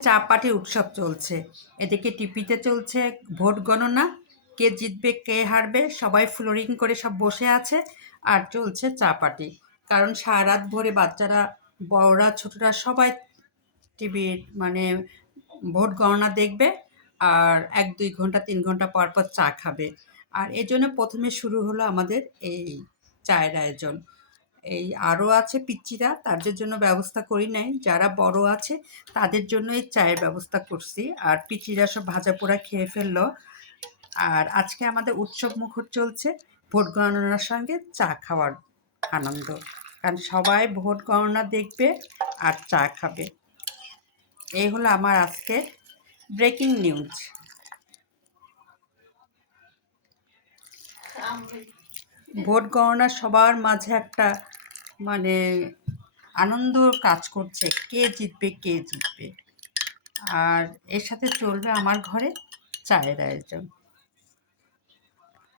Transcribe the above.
চা পার্টির উৎসব চলছে। এদিকে টিভিতে চলছে ভোট গণনা, কে জিতবে কে হারবে সবাই ফ্লোরিং করে সব বসে আছে। আর চলছে চা পার্টি, কারণ সারা রাত ভরে বাচ্চারা, বড়রা, ছোটরা সবাই টিভির মানে ভোট গণনা দেখবে। আর 1-2 ঘন্টা 3 ঘন্টা পর পর চা খাবে। আর এজন্য প্রথমে শুরু হলো আমাদের এই চায়ের আয়োজন। এই আরও আছে পিচ্চিরা, তাদের জন্য ব্যবস্থা করি নাই। যারা বড় আছে তাদের জন্য এই চায়ের ব্যবস্থা করছি। আর পিচ্চিরা সব ভাজা পোড়া খেয়ে ফেললো। আর আজকে আমাদের উৎসব মুখর চলছে ভোট গণনার সঙ্গে চা খাওয়ার আনন্দ। কারণ সবাই ভোট গণনা দেখবে আর চা খাবে। এই হলো আমার আজকের ব্রেকিং নিউজ। ভোট গণনা সবার মাঝে একটা মানে আনন্দ কাজ করছে, কে জিতবে কে জিতবে। আর এর সাথে চলবে আমার ঘরে চায়ের আয়োজন।